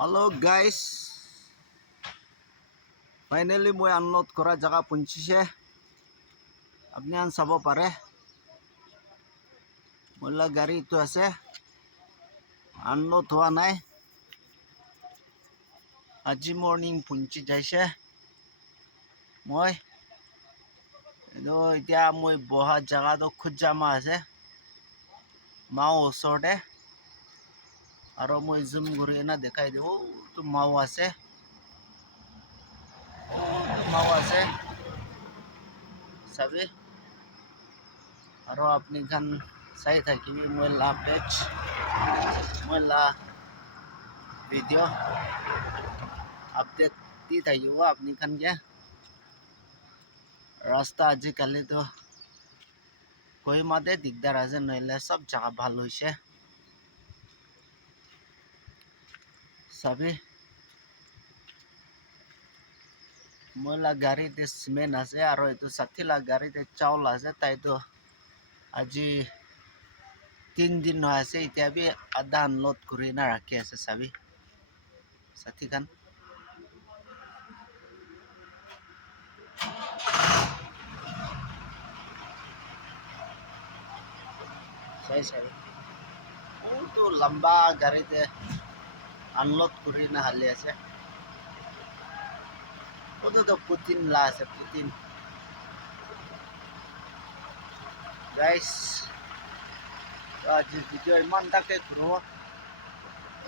Hello guys, finally মই unload কৰা জায়গা পৌঁছিছে। আপনি আন চাব পাৰে মোলা গাড়ীটো আছে, আনলোড হোৱা নাই। আজি মৰ্নিং পৌঁছি যাইছে। মই এতিয়া মই বহা জায়গাটো খুজামা আছে, মাও ওচৰতে। আৰু মই জুম কৰি না দেখাই দিওঁ, তো মাও আছে, চাবি। আৰু আপনি খান চাই থাকিবি মই লা পেজ, মই লা ভিডিঅ' আপডেট দি থাকিব আপনি খান কে। ৰাস্তা আজিকালিতো কহিমাতে দিগদাৰ আছে, নহ'লে সব জায়গা ভাল হৈছে। চাবি মোলা গাড়ীতে সিমেন্ট আছে আৰু এইটো সাথীলা গাড়ীতে চাউল আছে। তাইতো আজি 3 দিন হৈ আছে, এতিয়া বি আধা আনলোড কৰি না ৰাখি আছে। চাবি সাথী খান চাবি তো লম্বা গাড়ীতে আনলোড কৰি না হালি আছে। ওটো তো পুতিন লা আছে, পুতিন গাইস। আজি ভিডিঅ' ইমান তাকে কৰোঁ,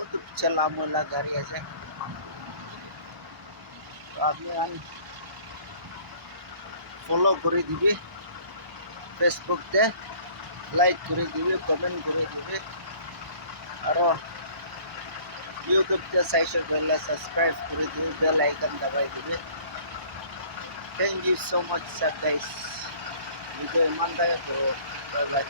ওটো পিছলা মোলা গাড়ী আছে। আপনি ফলো করে দিবি, ফেসবুকতে লাইক করে দিবি, কমেন্ট করে দিবি, আর ইউটিউবতে চাইছ বলে সাবস্ক্রাইব করে দিবি, বেল আইকন দবাই দিবি। থ্যাংক ইউ সো মাচ গাইস, ভিডিও ইমান থাকে তো বাই বাই।